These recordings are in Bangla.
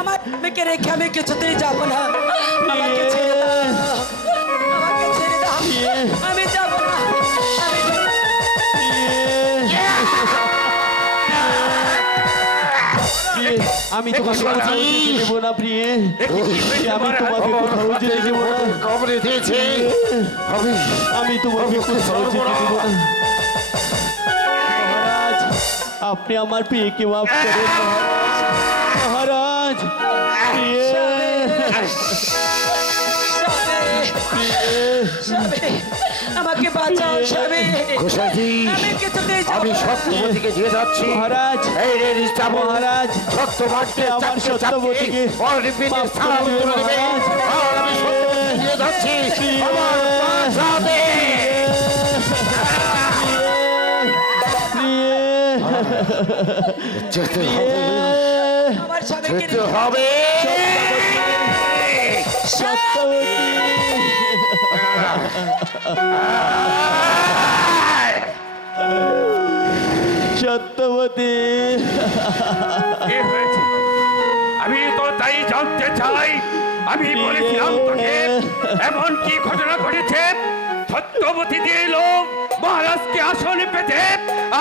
আমার মেয়েকে রেখে আমি কিছুতেই যাব না। আমাকে ছেড়ে দাও, আমাকে ছেড়ে দাও, আমি যাব না। আমি তোমাকে কোথাও যেতে দেব না প্রিয়ে, আমি তোমাকে কোথাও যেতে দেব না। কবরে দিয়েছে আমি তোমাকে কোথাও যেতে দেব না। মহারাজ, আপনি আমার প্রিয়কে মাফ করেন মহারাজ। প্রিয়ে আমাকে বাঁচাও স্বামী। আমি কিছুতেই যাব আমি না। সত্যবতীকে দিয়ে যাচ্ছি মহারাজ, এই রে রিস্তা মহারাজ, সত্যবানকে আমার সত্যবতীকে মাফ করে দেবে। আর আমি সত্যবতীকে দিয়ে যাচ্ছি আমার বাঁচাতে। যেতে হবে, আমার স্বামীকে যেতে হবে। সত্যবতী, কি হয়েছে? আমি তো তাই জানতে চাই। আমি বলেছিলাম তোকে এমন কি ঘটনা ঘটেছে? সত্যবতী দিয়ে এলো মহারাজকে আসনে পেতে,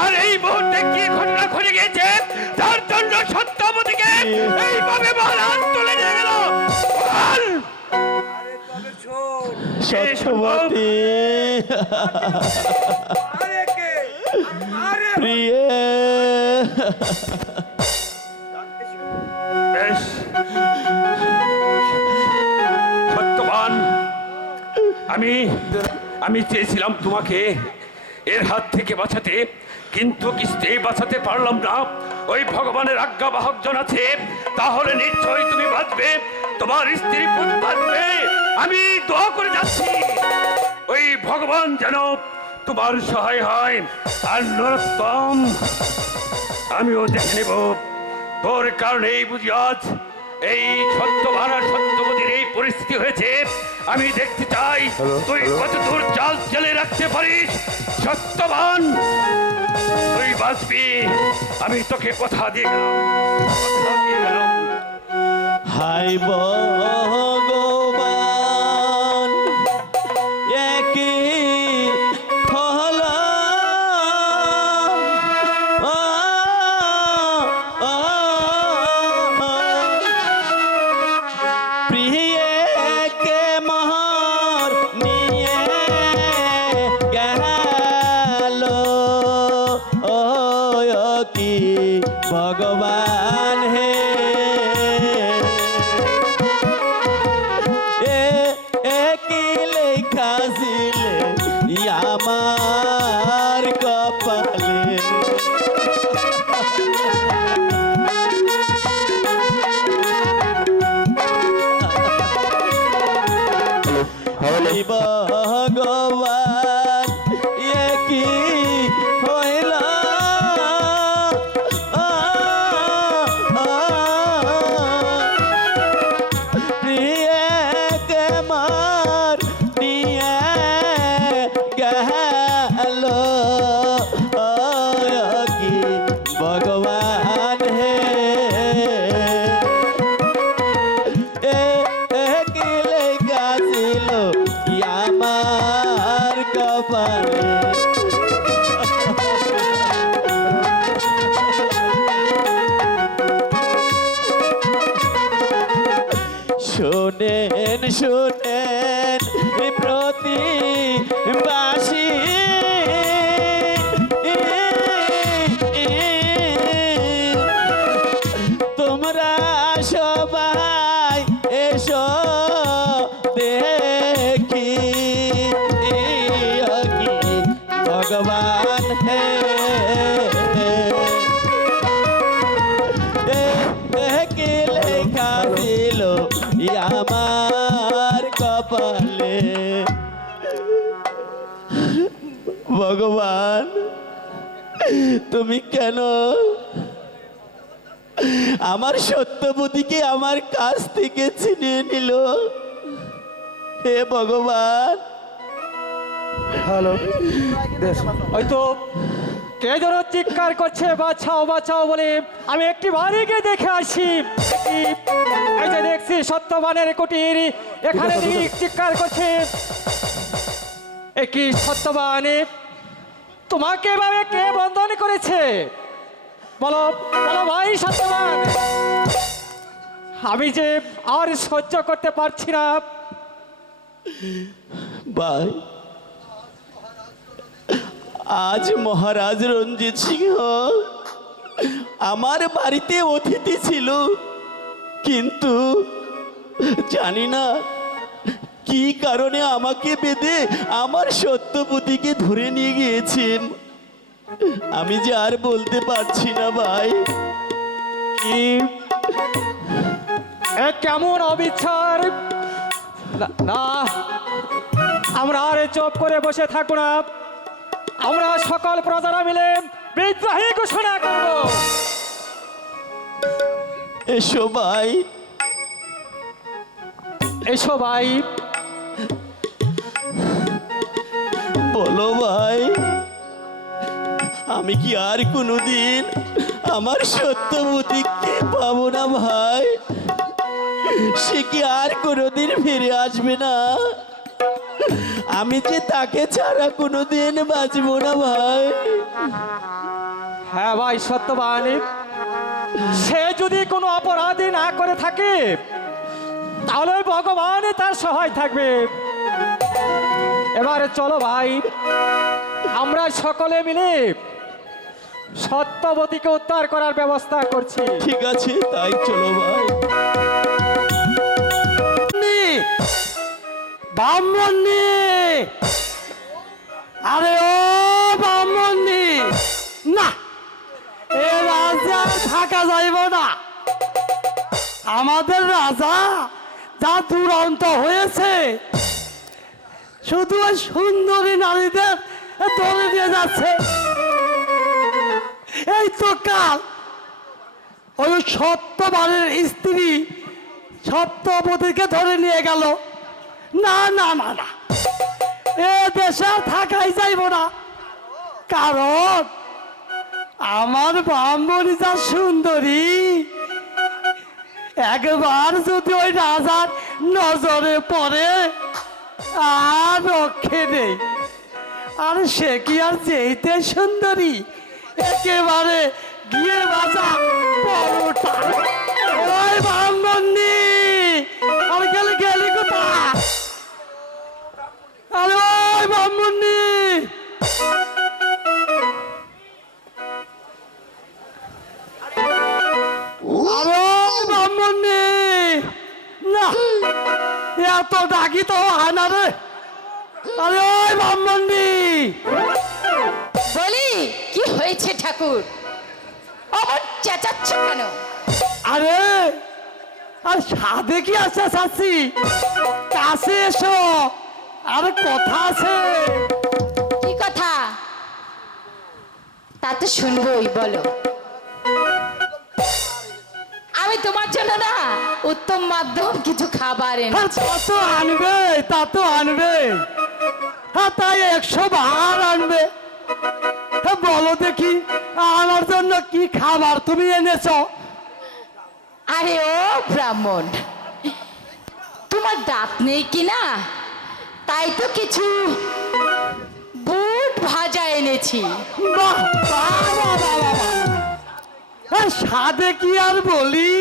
আর এই মুহূর্তে কি ঘটনা ঘটে গেছে তার জন্য সত্যবতীকে এইভাবে মহারাজ তুলে নিয়ে গেল? সত্যবতী, প্রিয়ে, বেশ, সত্যবান, আমি চেয়েছিলাম তোমাকে এর হাত থেকে বাঁচাতে, কিন্তু কিছুতেই বাঁচাতে পারলাম না। ওই ভগবানের আজ্ঞাবাহক জন আছে, তাহলে নিশ্চয়ই তুমি বাঁচবে, তোমার স্ত্রী পুত বাঁচবে। আমি দোয়া করে যাচ্ছি ওই ভগবান যেন তোমার সহায় হয়। আর নরোত্তম, আমিও দেখে নেব তোর কারণে এই বুঝি আজ এই সত্যবান আর সত্যবতীর এই পরিস্থিতি হয়েছে। আমি দেখতে চাই তুই কত দূর চাল চালে রাখতে পারিস। সত্যবান, তুই বাঁচবি, আমি তোকে কথা দিয়ে গেলাম, কথা দিয়ে গেলাম। হাই ভগবান, একই ফল প্রিয়কে মহর নিয়ে গেল কি ভগবান হে। একই লেখা ছিলে আমার কপালে, ভগবান একই হইল প্রিয়কে মার নিয়ে গেল কি ভগবান হে। একলে গাছিল আমার কপালে, শোনেন শোনেন প্রতিবাসী, তোমরা সবাই এসো দেখি ভগবান হে। কি লেখা ছিল আমার কপালে, ভগবান তুমি কেন আমার সত্যবতীকে আমার কাছ থেকে ছিনিয়ে নিল? হে ভগবান, হ্যালো, বেশ, হয়তো কে যেন চিৎকার করছে বাঁচাও বাঁচাও বলে, আমি একটি বাড়ি গিয়ে দেখে আসি। এই যে দেখছি সত্যবানের কুটির, এখানে চিৎকার করছে। কি সত্যবান, তোমাকে এভাবে কে বন্ধন করেছে? বলো বলো ভাই সত্যবান, আমি যে আর সহ্য করতে পারছি না। ভাই, আজ মহারাজ রঞ্জিত সিংহ আমার বাড়িতে অতিথি ছিল, কিন্তু জানি না কি কারণে আমাকে বেঁধে আমার সত্যবতীকে ধরে নিয়ে গিয়েছেন। আমি যে আর বলতে পারছি না ভাই। কি এ কেমন অবিচার! না, আমরা আর চুপ করে বসে থাকবো না, আমরা সকল প্রজারা মিলে বিদ্রোহী ঘোষণা করব। এসো ভাই, এসো ভাই, বলো ভাই, আমি কি আর কোনোদিন আমার সত্যবতীকে পাবো না ভাই? সে কি আর কোনোদিন ফিরে আসবে না? আমি যে তাকে ছাড়া কোনোদিন বাঁচবো না ভাই। হ্যাঁ ভাই সত্যবান, সে যদি কোনো অপরাধী না করে থাকে তাহলে ভগবান তার সহায় থাকবে। এবারে চলো ভাই, আমরা সকলে মিলে সত্যবতীকে উদ্ধার করার ব্যবস্থা করছি। ঠিক আছে, তাই চলো ভাই। ব্রাহ্মণী, আরে ও ব্রাহ্মণী, না এ রাজা থাকা যাইব না। আমাদের রাজা যা দুরন্ত হয়েছে, শুধু ওই সুন্দরী নারীদের দলে নিয়ে যাচ্ছে। এই তো কাল ওই সত্যবানের স্ত্রী সত্যবতীকে ধরে নিয়ে গেল। না না না না, এ দেশে আর থাকাই যাইব না, কারণ আমার ব্রাহ্মণী যা সুন্দরী, একবার যদি ওই রাজার নজরে পড়ে আর রক্ষে নেই। আর সে কি আর যেইতে সুন্দরী, একেবারে গিয়ে বাজা পরোটা। ওই ব্রাহ্মণী, আর গেলে গেলি কোথায়? আরে ওই ব্রাহ্মণী, আরে ওই ব্রাহ্মণী, না এত ডাকি তো হয় না রে। আরে ওই ব্রাহ্মণী, বলি কি হয়েছে ঠাকুর, অমন চেঁচাচ্ছ কেন? আরে আর সাধে কি আছে চাচ্ছি, কাছে এসো, আরে কথা আছে। কি কথা? তা তো শুনবই, বলো। আমি তোমার জন্য না উত্তম মাধ্যম কিছু খাবার হ্যাঁ, এনেছি। তা তো আনবে, তা তো আনবে, হ্যাঁ তাই 100 বার আনবে। হ্যাঁ বলো দেখি, আমার জন্য কি খাবার তুমি এনেছো? আরে ও ব্রাহ্মণ, তোমার দাঁত নেই কি না, তাই তো কিছু বুট ভাজা এনেছি। বাহ, বাহ, বাহ, বাহ, বাহ, বাহ। হ্যাঁ, সাধে কি আর বলি,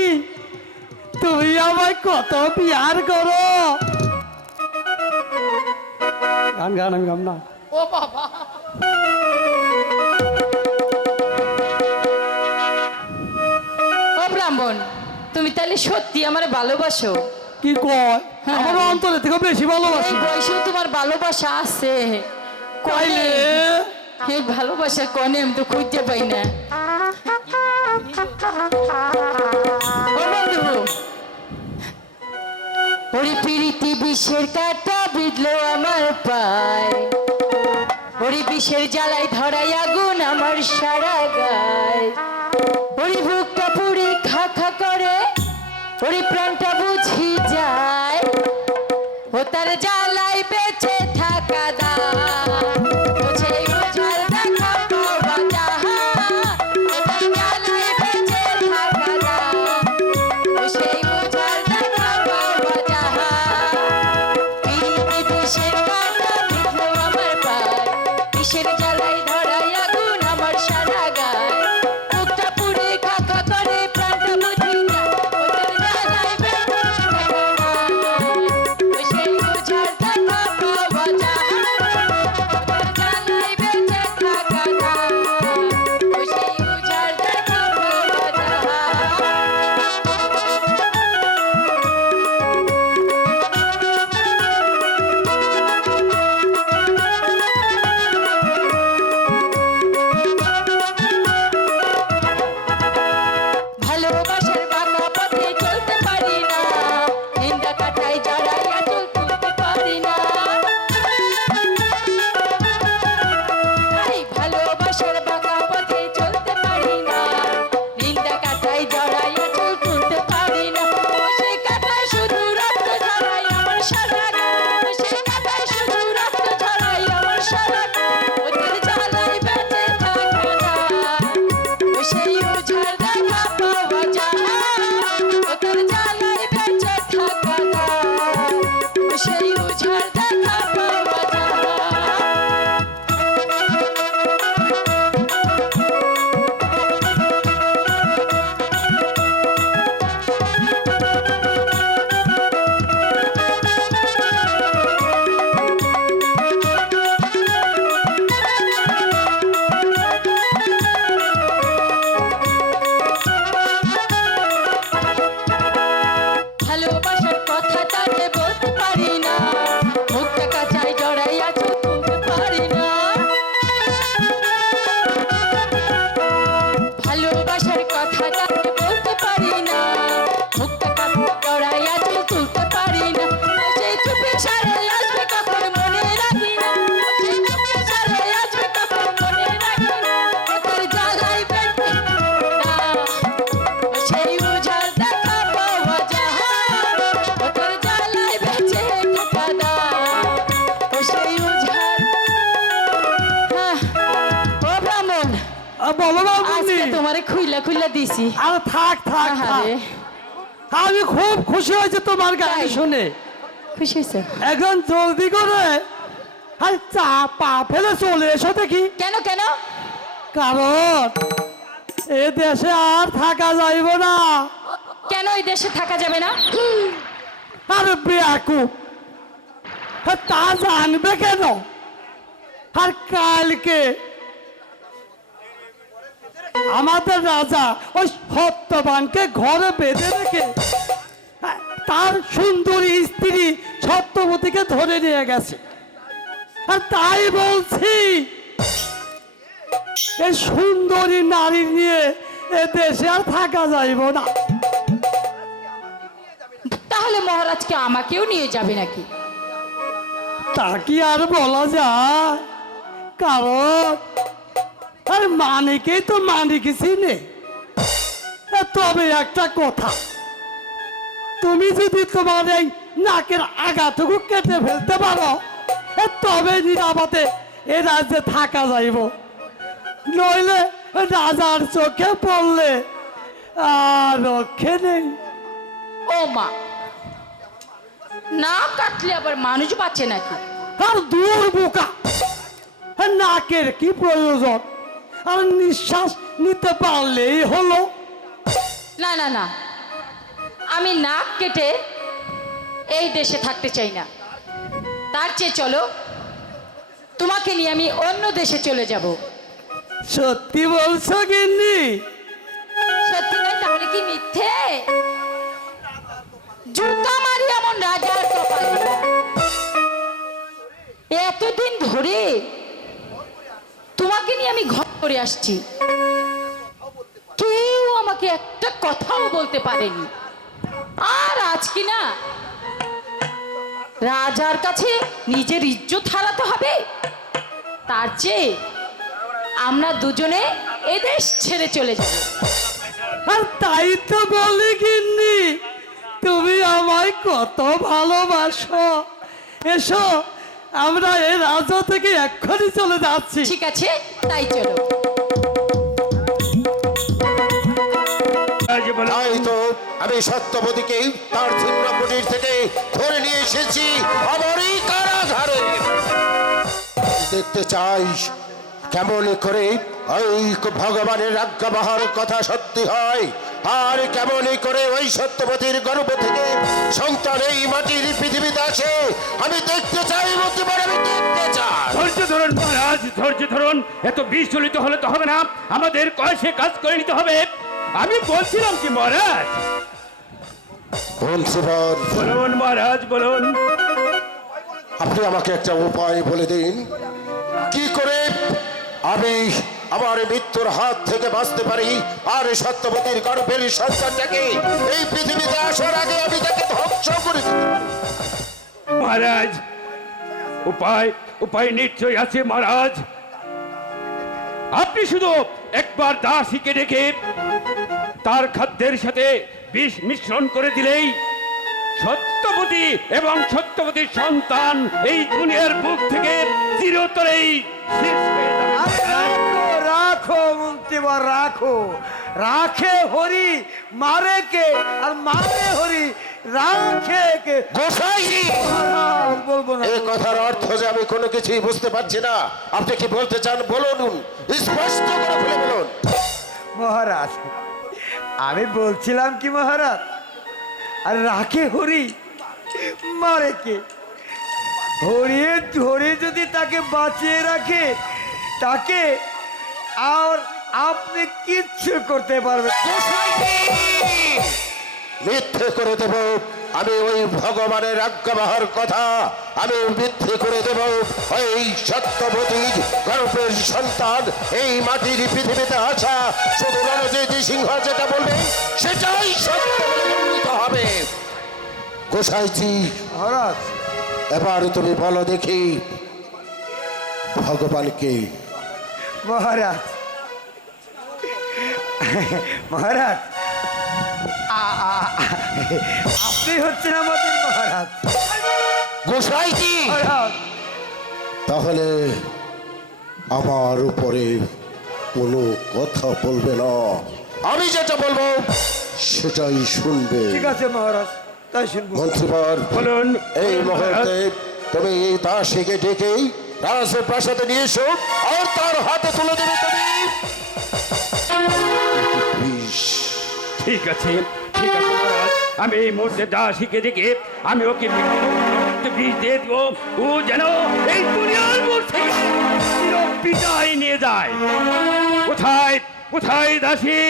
তুমি আমায় কত পিয়ার করো। গান গান আমি গাম না। ও বাবা, ও ব্রাহ্মণ, তুমি তাহলে সত্যি আমার ভালোবাসো? কি কয়, হ্যাঁ। আমার অন্তরে থেকে বেশি ভালোবাসি। এই বয়সেও তোমার ভালোবাসা আছে? কইলে এই ভালোবাসা কনে আমি তো খুঁজতে পাই না। ও বন্ধু, ওরে প্রীতি বিষের কাটা বিঁধলো আমার পায়, ওরে বিষের জ্বালায় ধরাই আগুন আমার সারা গায়, ওরে বুকটা পুরি খা খা করে, ওরে প্রাণটা বুঝি যায়, ও তার জ্বালাই বেঁচে থাকা দা, ও সেই বোঝার দেখা পাওয়া যায়। বলো বাবুনি আজকে তোমারে খুইলা খুইলা দিছি আর থাক থাক থাক। আহারে আমি খুব খুশি হয়েছে তোমার গান তাই? শুনে। খুশি হয়েছে এখন জলদি করে আর চা পা ফেলে চলে এসো দেখি, কেন কেন কারণ এ দেশে আর থাকা যাইব না। কেন এই দেশে থাকা যাবে না? আর বেয়াকুব তা জানবে কেন? আর কালকে আমাদের রাজা ওই সত্যবানকে ঘরে বেঁধে রেখে তার সুন্দরী স্ত্রী সত্যবতীকে ধরে নিয়ে গেছে। আর তাই বলছি এই সুন্দরী নারী নিয়ে এ দেশে আর থাকা যাইব না। তাহলে মহারাজকে আমাকেও নিয়ে যাবে নাকি? তা কি আর বলা যায়, কারণ আর মানিকেই তো মানিক চিনে। তবে একটা কথা, তুমি যদি তোমার এই নাকের আগাটুকু কেটে ফেলতে পারো তবে নিরাপদে এ রাজ্যে থাকা যাইব, নইলে রাজার চোখে পড়লে আর রক্ষে নেই। ও মা, না কাটলে আবার মানুষ বাঁচে নাকি? আর দূর বোকা, নাকের কি প্রয়োজন? আর নিঃশ্বাস নিতে পারলেই হলো। না না না, আমি নাক কেটে এই দেশে থাকতে চাই না। তার চেয়ে চলো তোমাকে নিয়ে আমি অন্য দেশে চলে যাব। সত্যি বলছো গিন্নি? সত্যি নয় তাহলে কি মিথ্যে? জুতা মারি এমন রাজার কপালে এতদিন ধরে তোমাকে নিয়ে আমি ঘর করে আসছি, কেউ আমাকে একটা কথাও বলতে পারেনি। আর আজ কি না রাজার কাছে নিজের ইজ্জত হারাতে হবে? তার চেয়ে আমরা দুজনে এদেশ ছেড়ে চলে যাব। আর তাই তো বলি গিন্নি, তুমি আমায় কত ভালোবাসো। এসো, আমরা এই রাজ্য থেকে এক্ষুনি চলে যাচ্ছি। ঠিক আছে, তাই চলো। আজ বলো, তাই তো আমি সত্যবতীকে তার ছিন্ন কুটির থেকে ধরে নিয়ে এসেছি আমারই কারাগারে। দেখতে চাই কেমন করে ওই ভগবানের আজ্ঞাবহার কথা সত্যি হয়, আর কেমন করে ওই সত্যবতীর গর্ভ থেকে সন্তান এই মাটির পৃথিবীতে আসে। আমি দেখতে চাই, বলতে পারি আমি দেখতে চাই। ধৈর্য ধরুন মহারাজ, ধৈর্য ধরুন। এত বিচলিত হলে তো হবে না, আমাদের কয়েসে কাজ করে নিতে হবে। আমি বলছিলাম কি মহারাজ? বংশীবর, বলুন মহারাজ, বলুন। আপনি আমাকে একটা উপায় বলে দিন, কি করে আমি আমার মৃত্যুর হাত থেকে বাঁচতে পারি, আর সত্যবতীর গর্ভের সন্তানটাকে এই পৃথিবীতে আসার আগে আমি তাকে ধ্বংস করে দিতে পারি। মহারাজ, উপায় উপায় নিশ্চয় আছে মহারাজ। আপনি শুধু একবার দাসীকে ডেকে তার খাদ্যের সাথে বিষ মিশ্রণ করে দিলেই সত্যবতী এবং সত্যবতীর সন্তান এই দুনিয়ার বুক থেকে চিরতরেই শেষ হয়ে যাবে মহারাজ। রাখো মন্ত্রীবর, রাখো। রাখে হরি, মারে কে? আর মারে হরি, রাখে কে? গোসাইজি, বলবো না। এই কথার অর্থ যে আমি কোনো কিছুই বুঝতে পারছি না। আপনি কি বলতে চান বলুন, স্পষ্ট করে খুলে বলুন। মহারাজ, আমি বলছিলাম কি মহারাজ, আর রাখে হরি, মারে কে? হরি যদি তাকে বাঁচিয়ে রাখে, তাকে আর আপনি কিচ্ছু করতে পারবেন না। মিথ্যে করে দেব আমি ওই ভগবানের আজ্ঞাবহার কথা, আমি মিথ্যে করে দেব ওই সত্যবতীর গর্ভের সন্তান এই মাটির পৃথিবীতে আসা। শুধু রণজিৎ সিংহ যেটা বলবে সেটাই সত্য বলে গণ্যিত হবে। গোসাইজি মহারাজ, এবার তুমি বলো দেখি ভগবানকে। মহারাজ, মহারাজ, আপনি হচ্ছেন আমাদের মহারাজ। গোসাইজি, মহারাজ, তাহলে আমার উপরে কোনো কথা বলবে না। আমি যেটা বলবো সেটাই শুনবে। ঠিক আছে মহারাজ, তাই শুনবো। মন্ত্রীবর, বলুন। এই মুহূর্তে তুমি এই দাসীকে ডেকেই রাজপ্রাসাদে নিয়ে এসো আর তার হাতে তুলে দেবে তুমি বিষ। ঠিক আছে, ঠিক আছে মহারাজ, আমি এই মুহূর্তে দাসীকে দেখে আমি ওকে বিষ দিয়ে দেবো, ও যেন এই দুনিয়ার মোড় থেকে বিদায় নিয়ে যায়। কোথায় কোথায় দাসী?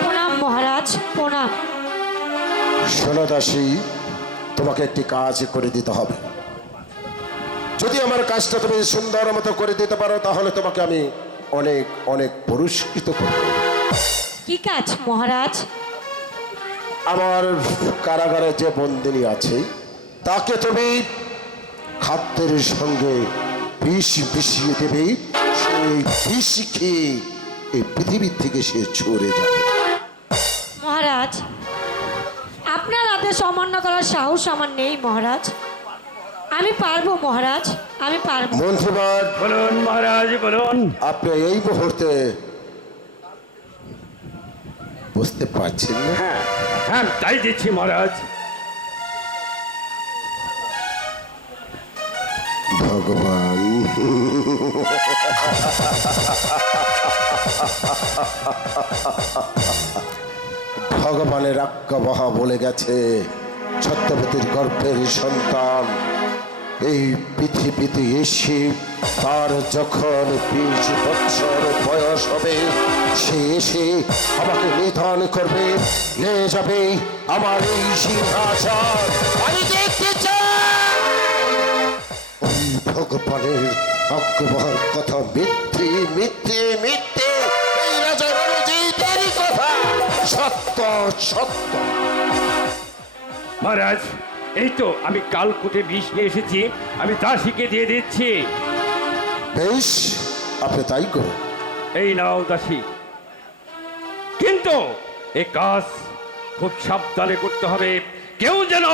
প্রণাম মহারাজ, প্রণাম। শোনো দাসী, তোমাকে একটি কাজ করে দিতে হবে। যদি আমার কাজটা তুমি সুন্দর মতো করে দিতে পারো তাহলে তোমাকে আমি অনেক অনেক পুরস্কৃত করব। কি কাজ মহারাজ? আমার কারাগারে যে বন্দিনী আছে তাকে তুমি খাদ্যের সঙ্গে বিষ মিশিয়ে দেবে, সেই বিষ খেয়ে এই পৃথিবীর থেকে সে ছড়ে যাবে। মহারাজ, আপনার আদেশ অমান্য করার সাহস আমার নেই মহারাজ। আমি পারবো মহারাজ, আমি পারবো। মন্ত্রীবর, বলুন মহারাজ, বলুন। আপনি এই মুহূর্তে বুঝতে পারছেন না? হ্যাঁ হ্যাঁ, তাই দিচ্ছি মহারাজ। ভগবান, ভগবানের আজ্ঞাবহ বলে গেছে ছত্রপতির গর্ভের সন্তান এই পৃথিবীতে এসে তার যখন 20 বছর বয়স হবে সে এসে আমাকে নিধন করবে, নিয়ে যাবে আমার এই সিংহাসন। আমি দেখতে চাই ওই ভগবানের আজ্ঞাবহর কথা মিথ্যে মিথ্যে মিথ্যে, এই রাজা রণজিতের কথা সত্য সত্য। মহারাজ, এই তো আমি কালকুটে বিষ নিয়ে এসেছি, আমি দাসীকে দিয়ে দিচ্ছি। বেশ, আপনি তাই করুন। এই নাও দাসী, কিন্তু এই কাজ খুব সাবধানে করতে হবে, কেউ যেন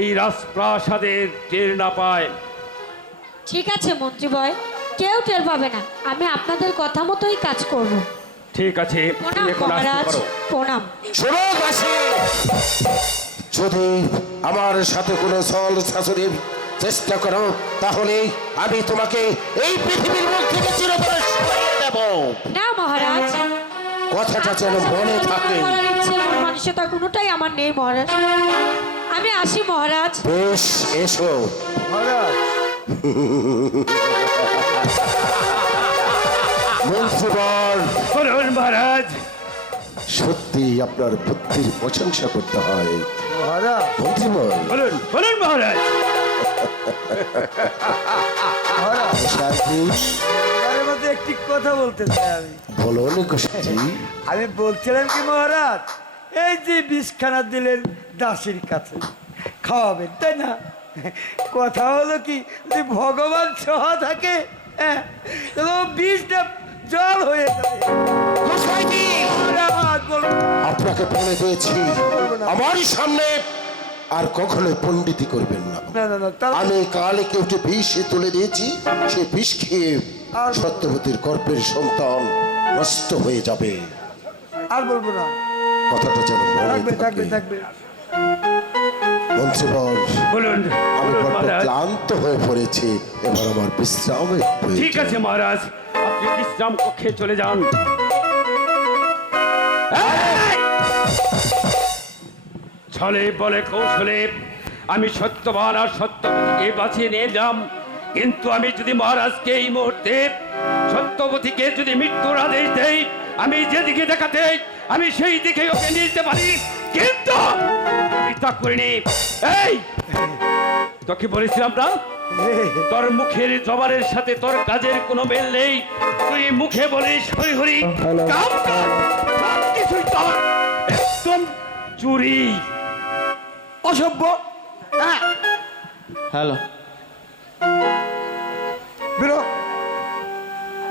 এই রাজপ্রাসাদের টের না পায়। ঠিক আছে মন্ত্রীবয়, কেউ টের পাবে না। আমি আপনাদের কথা মতোই কাজ করব। ঠিক আছে, প্রণাম তুমি এখন আসতে মহারাজ, পারো। প্রণাম। শোনো দাসী, যদি আমার সাথে কোনো ছল শাসনের চেষ্টা করো তাহলে আমি তোমাকে এই পৃথিবীর মুখ থেকে চিরতরে সরিয়ে দেব। না মহারাজ, কথাটা যেন মনে থাকে। করার ইচ্ছে মন মানসিকতা কোনোটাই আমার নেই মহারাজ। আমি আসি মহারাজ। বেশ, এসো। মন্ত্রীবর, বলুন মহারাজ। সত্যি আপনার বুদ্ধির প্রশংসা করতে হয় মন্ত্রীবর। বলুন বলুন মহারাজ। গোসাইজি, এর মধ্যে একটি কথা বলতে চাই আমি। বলুন গোসাইজি। আমি বলছিলাম কি মহারাজ, এই যে বিষখানা দিলেন দাসীর কাছে খাওয়াবেন, তাই না? কথা হলো কি, যদি ভগবান সহ থাকে হ্যাঁ, তাহলে ও বিষটা জল হয়ে যাবে। গোসাইজি, মহারাজ বলুন। আপনাকে বলে দিয়েছি আমার সামনে আর কখনো পণ্ডিতি করবেন না। না না না, তাহলে আমি কালে কেউটে বিষ তুলে দিয়েছি, সে বিষ খেয়ে সত্যবতীর গর্ভের সন্তান নষ্ট হয়ে যাবে। আর বলবো না, কথাটা যেন মনে থাকবে থাকবে থাকে। থাকবে। বলুন মন্ত্রীবর, আমি বলুন বড্ড মহারাজ। ক্লান্ত হয়ে পড়েছি, এবার আমার বিশ্রামের ঠিক প্রয়োজন। আছে মহারাজ, আপনি বিশ্রাম কক্ষে চলে যান। এই! ছলে বলে কৌশলে আমি সত্যবান আর সত্যবতীকে বাঁচিয়ে নিয়ে যাম, কিন্তু আমি যদি মহারাজকে এই মুহূর্তে সত্যবতীকে যদি মৃত্যুর আদেশ দেই, আমি যেদিকে দেখাতে আমি সেই দিকে ওকে নিয়ে যেতে পারি, কিন্তু আমি তা করিনি। এই তোকে বলেছিলাম না, তোর মুখের জবানের সাথে তোর কাজের কোনো মেল নেই। তুই মুখে বলিস হরি হরি, কাম কর, সব কিছুই তোর একদম চুরি। অসভ্য। হ্যাঁ, হ্যালো, বেরো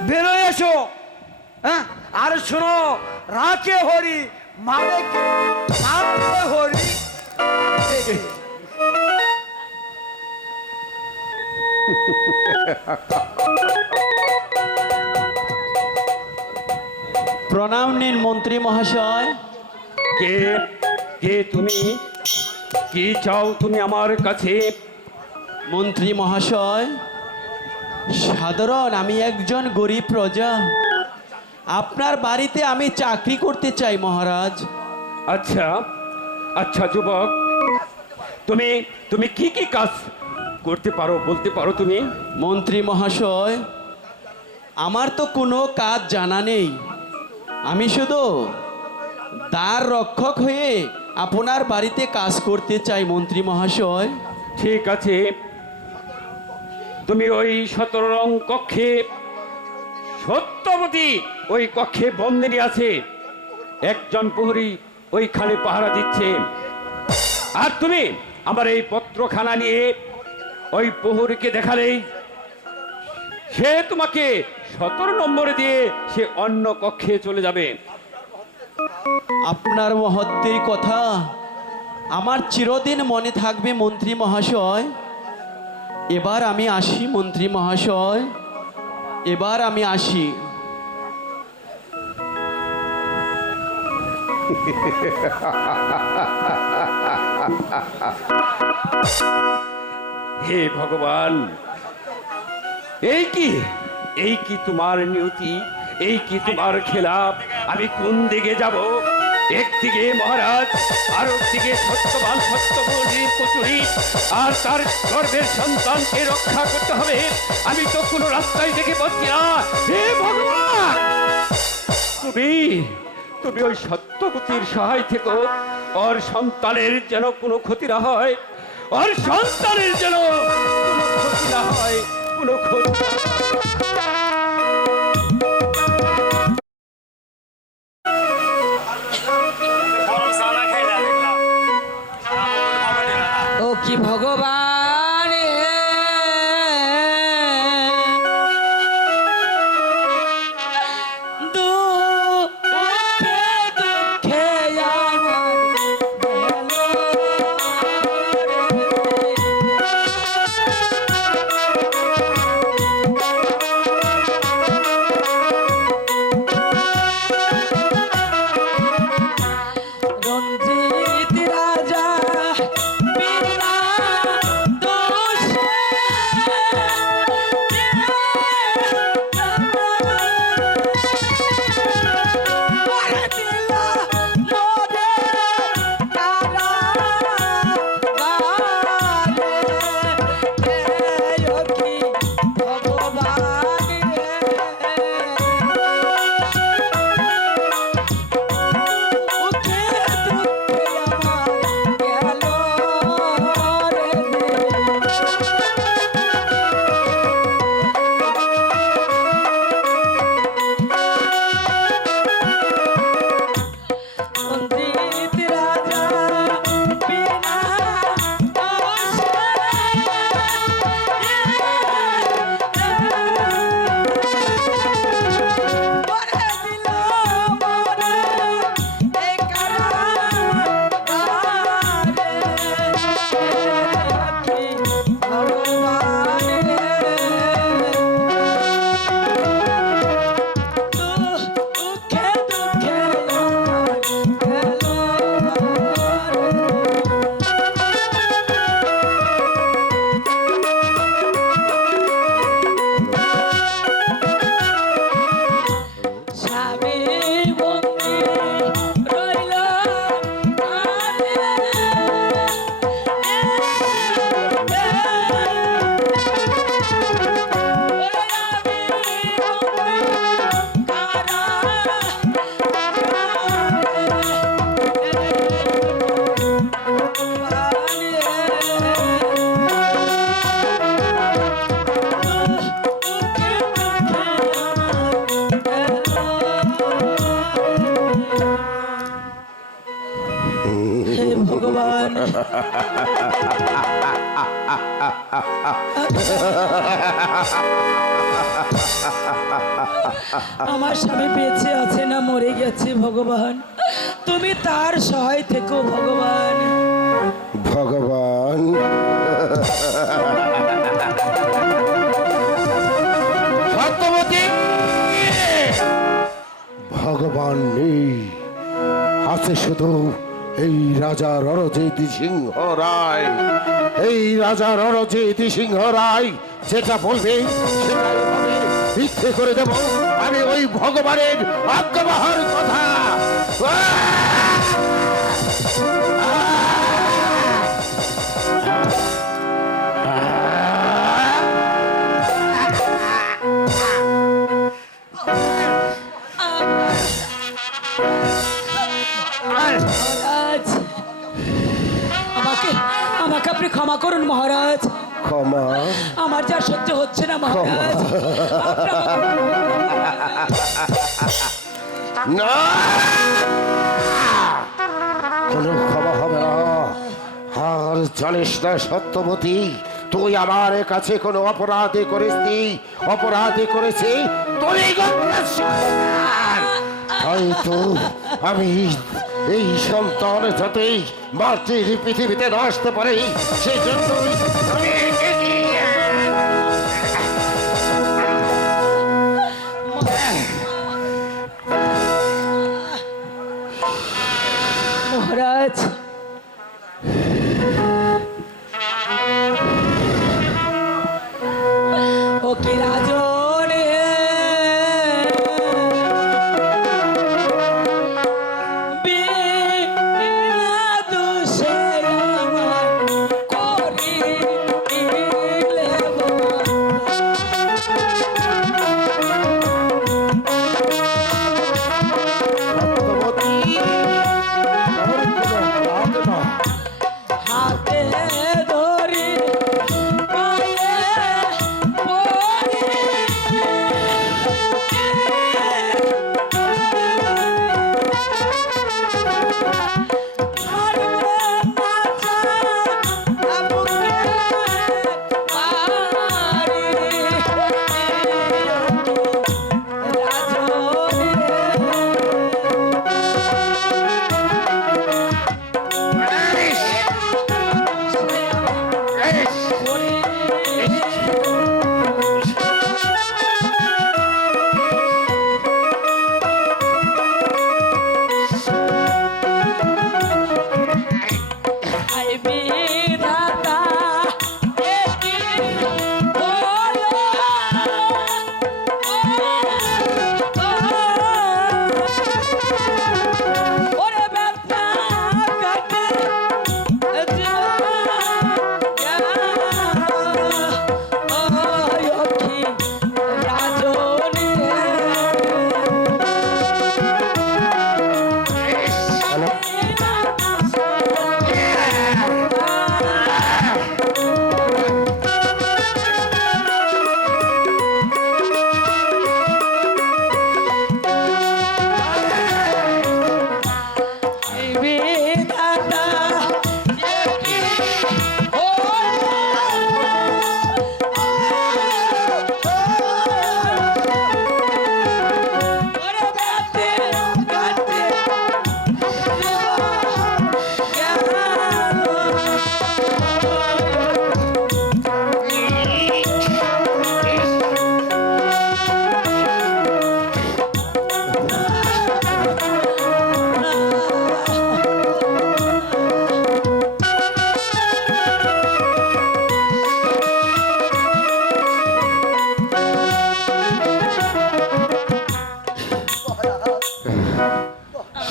বেরো এসো। হ্যাঁ, আর শোনো, রাখে হরি মানে কি? নামে হরি। প্রণাম নিন মন্ত্রী মহাশয়। কে কে তুমি? কি চাও তুমি আমার কাছে? মন্ত্রী মহাশয়, সাধারণ আমি একজন গরিব প্রজা, আপনার বাড়িতে আমি চাকরি করতে চাই মহারাজ। আচ্ছা আচ্ছা যুবক, তুমি তুমি কি কি কাজ করতে পারো বলতে পারো তুমি? মন্ত্রী মহাশয়, আমার তো কোনো কাজ জানা নেই, আমি শুধু দ্বার রক্ষক হয়ে আপনার বাড়িতে কাজ করতে চাই মন্ত্রী মহাশয়। ঠিক আছে, তুমি ওই 17 রং কক্ষে, সত্যবতী ওই কক্ষে বন্দিনী আছে, একজন প্রহরী ওইখানে পাহারা দিচ্ছে। আর তুমি আমার এই পত্রখানা নিয়ে ওই প্রহরীকে দেখালেই সে তোমাকে 17 নম্বরে দিয়ে সে অন্য কক্ষে চলে যাবে। আপনার মহত্বের কথা আমার চিরদিন মনে থাকবে মন্ত্রী মহাশয়। এবার আমি আসি মন্ত্রী মহাশয়, এবার আমি আসি। হে ভগবান, এই কি তোমার নিয়তি, এই কি তোমার খেলা? আমি কোন দিকে যাব? একদিকে মহারাজ, আর একদিকে সত্যবান সত্যবতীর কচুরি, আর তার গর্ভের সন্তানকে রক্ষা করতে হবে। আমি তো কোনো রাস্তায় দেখে পাচ্ছি না। হে ভগবান, তুমি ওই সত্যবতীর সহায় থেকো, ওর সন্তানের যেন কোনো ক্ষতি না হয়, ওর সন্তানের যেন কোনো ক্ষতি না হয়, কোনো ক্ষতি। ও কি ভগবান, দুঃখে দুঃখে আমার রঞ্জিত রাজা বিনা দোষে করে দিল মোরে কারাগারে। ও কি ভগবান রে, দুঃখে দুঃখে আমার গেল রে। রঞ্জিত রাজা বিনা দোষে করে দিল মোরে এ কারাগারে। কি ভগবান রে, দুঃখে দুঃখে আমার গেল স্বামী বন্দি রইল হে ভগবান, আমার স্বামী বেঁচে আছে না মরে গেছে ভগবান, তুমি তার সহায় থেকো ভগবান। ভগবান, সত্যবতী, ভগবান আর নেই, আছে শুধু এই রাজা রণজিৎ সিংহ রায়। এই রাজা রণজিৎ সিংহ রায় যেটা বলবে সেটাই হবে, ভিক্ষে করে দেব আমি ওই ভগবানের আজ্ঞাবহর কথা। মহারাজ, আমাকে আমাকে আপনি ক্ষমা করুন মহারাজ। ক্ষমা? আমার যা সহ্য হচ্ছে না মহারাজ। না, কোনো ক্ষমা হবে না। আর জানিস না সত্যবতী, তুই আমার কাছে কোনো অপরাধী করেছি, অপরাধী করেছি তুই হয়তো আমি এই সন্তান যাতে মাটির পৃথিবীতে আসতে পারে সেই জন্য মহারাজ, ওকে রাজনে বিনা দোষে আমার করিলে হাতে ধরি পায়ে পড়ি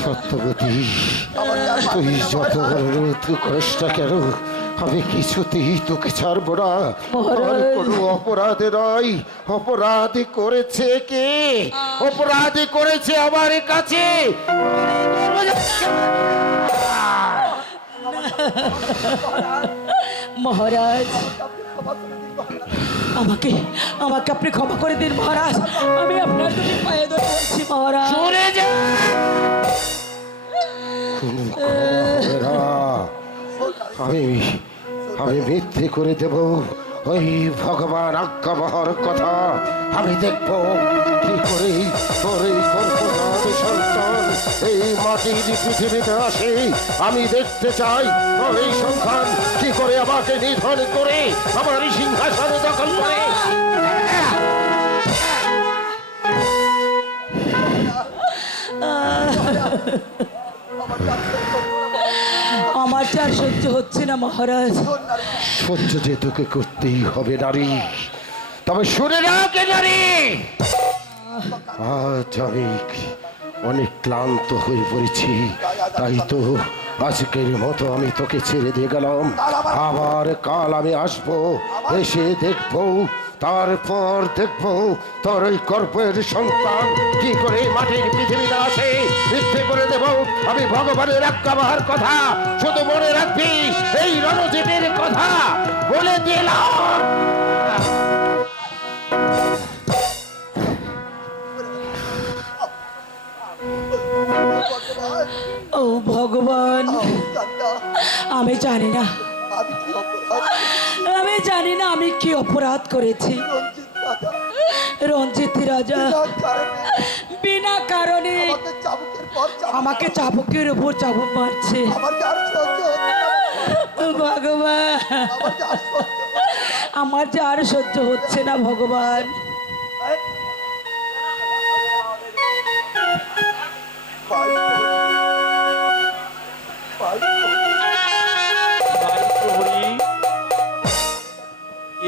সত্যবতী, তুই যত অনুরোধ করিস না কেন আমি কিছুতেই তোকে ছাড়বো না। আর কোনো অপরাধে নয়, অপরাধী করেছে কে? অপরাধী করেছে আমার কাছে। মহারাজ, আমাকে আমাকে আপনি ক্ষমা করে দিন মহারাজ। আমি আপনার দুটি পায়ে ধরে বলছি মহারাজ। সরে যা। আমি আমি মিথ্যে করে দেব ওই ভগবান আজ্ঞাবহর কথা। আমি দেখব কি করে তোর এই গর্ভজাত সন্তান এই মাটির পৃথিবীতে আসে। আমি দেখতে চাই তোর এই সন্তান কি করে আমাকে নিধন করে আমার সিংহাসন দখল করে। আহ আমার তো আর সহ্য হচ্ছে না মহারাজ। সহ্য যে তোকে করতেই হবে নারী, তবে শুনে না কে নারী, আজ আমি অনেক ক্লান্ত হয়ে পড়েছি, তাই তো আজকের মতো আমি তোকে ছেড়ে দিয়ে গেলাম। আবার কাল আমি আসবো, এসে দেখবো, তারপর দেখবো তোর ওই গর্ভের সন্তান কি করে মাটির পৃথিবীতে আসে। মিথ্যে করে দেব আমি ভগবানের আজ্ঞাবহার কথা, শুধু মনে রাখবি এই রণজিতের কথা বলে দিলাম। ও ভগবান, আমি জানি না, আমি জানি না আমি কি অপরাধ করেছি। রঞ্জিত রাজা বিনা কারণে আমাকে চাবুকের উপর চাবুক মারছে। ভগবান, আমার যে আর সহ্য হচ্ছে না ভগবান।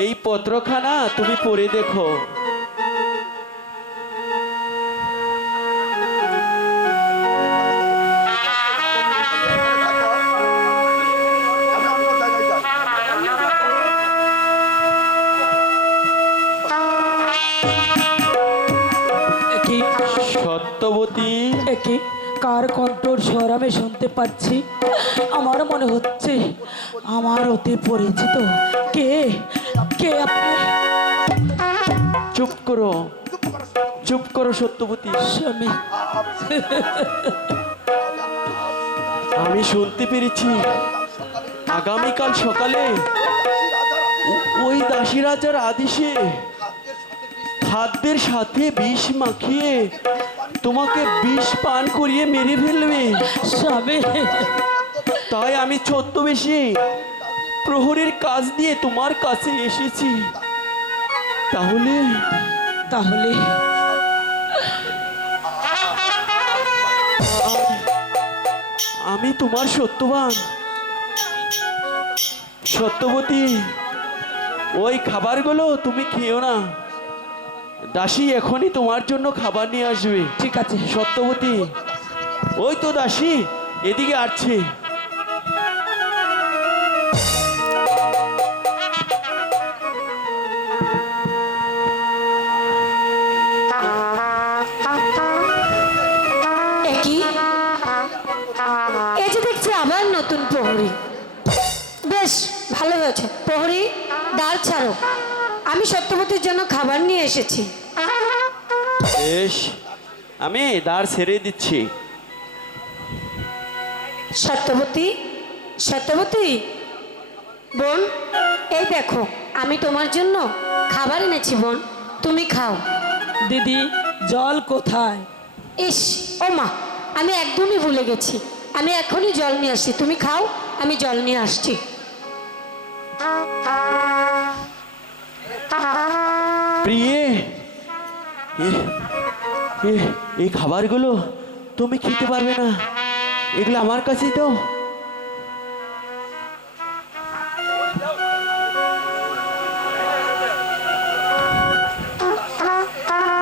এই পত্রখানা তুমি পড়ে দেখো। সত্যবতী, একে কার কণ্ঠর স্বর আমি শুনতে পাচ্ছি? আমার মনে হচ্ছে আমার অতি পরিচিত। কে কে আপনি? চুপ করো, চুপ করো সত্যবতী। স্বামী, আমি শুনতে পেরেছি আগামীকাল সকালে ওই দাসী রাজার আদেশে খাদ্যের সাথে বিষ মাখিয়ে তোমাকে বিষ পান করিয়ে মেরে ফেলবে। স্বামী, তাই আমি ছদ্মবেশে প্রহরীর কাজ দিয়ে তোমার কাছে এসেছি। তাহলে তাহলে আমি তোমার সত্যবান। সত্যবতী, ওই খাবারগুলো তুমি খেও না, দাসী এখনই তোমার জন্য খাবার নিয়ে আসবে। ঠিক আছে সত্যবতী, ওই তো দাসী এদিকে আসছে। কি এই যে দেখছি আবার নতুন প্রহরী। বেশ ভালো হয়েছে প্রহরী, দ্বার ছাড়ো, আমি সত্যবতীর জন্য খাবার নিয়ে এসেছি। বেশ, আমি দ্বার ছেড়ে দিচ্ছি। সত্যবতী, সত্যবতী বোন, এই দেখো আমি তোমার জন্য খাবার এনেছি বোন, তুমি খাও। দিদি, জল কোথায়? ইস, ও মা, আমি একদমই ভুলে গেছি, আমি এখনই জল নিয়ে আসছি, তুমি খাও, আমি জল নিয়ে আসছি। প্রিয়ে, এই খাবারগুলো তুমি খেতে পারবে না, এগুলো আমার কাছেই তো।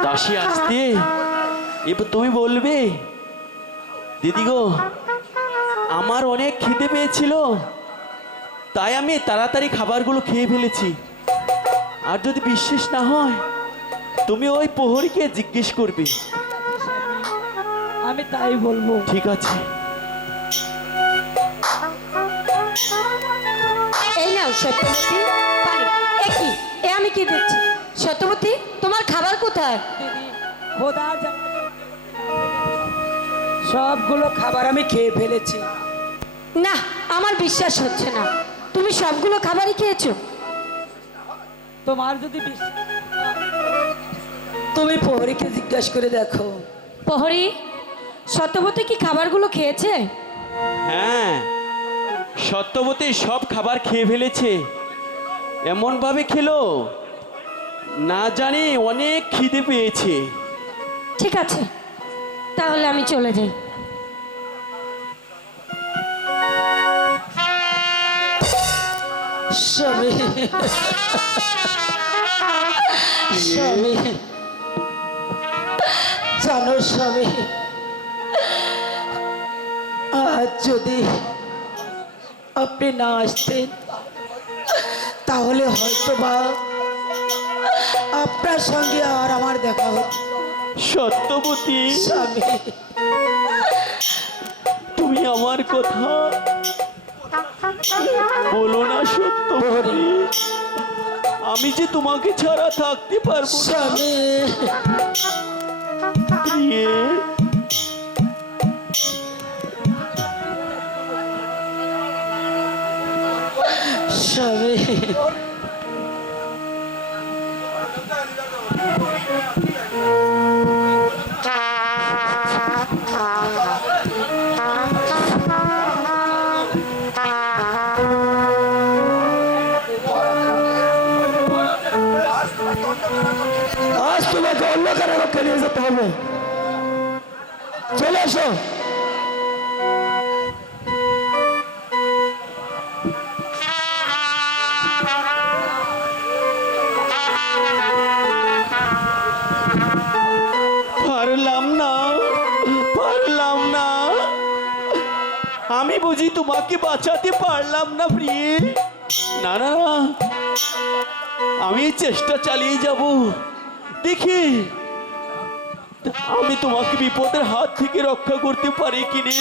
দাসী আসতে এবার তুমি বলবে, দিদি গো আমার অনেক খিদে পেয়েছিল, তাই আমি তাড়াতাড়ি খাবারগুলো খেয়ে ফেলেছি। আর যদি বিশ্বাস না হয় তুমি ওই প্রহরীকে জিজ্ঞেস করবে। আমি তাই বলবো। ঠিক আছে। এই নাও সত্যবতী পানি। এ কি, এ আমি কি দেখছি? সত্যবতী, তোমার খাবার কোথায়? সবগুলো খাবার আমি খেয়ে ফেলেছি। না, আমার বিশ্বাস হচ্ছে না, তুমি সবগুলো খাবারই খেয়েছো। তোমার যদি বিশ্বাস, তুমি প্রহরীকে জিজ্ঞাসা করে দেখো। প্রহরী, সত্যবতী কি খাবারগুলো খেয়েছে? হ্যাঁ, সত্যবতী সব খাবার খেয়ে ফেলেছে। এমন ভাবে খেলো না জানি অনেক খিদে পেয়েছে। ঠিক আছে, তাহলে আমি চলে যাই। স্বামী স্বামী জানো স্বামী, আজ যদি আপনি না আসতেন তাহলে হয়তো বা আপনার সঙ্গে আর আমার দেখা হতো। সত্যবতী, স্বামী তুমি আমার কথা বলো না সত্যবতী, আমি যে তোমাকে ছাড়া থাকতে পারবো না। স্বামী প্রিয়ে, স্বামী আজ তোমাকে অন্য কারো পক্ষে নিয়ে যেতে হবে। চলে এসো। পারলাম না, পারলাম না, আমি বুঝি তোমাকে বাঁচাতে পারলাম না প্রিয়ে। না না না, আমি চেষ্টা চালিয়ে যাব, দেখি আমি তোমাকে বিপদের হাত থেকে রক্ষা করতে পারি কিনা।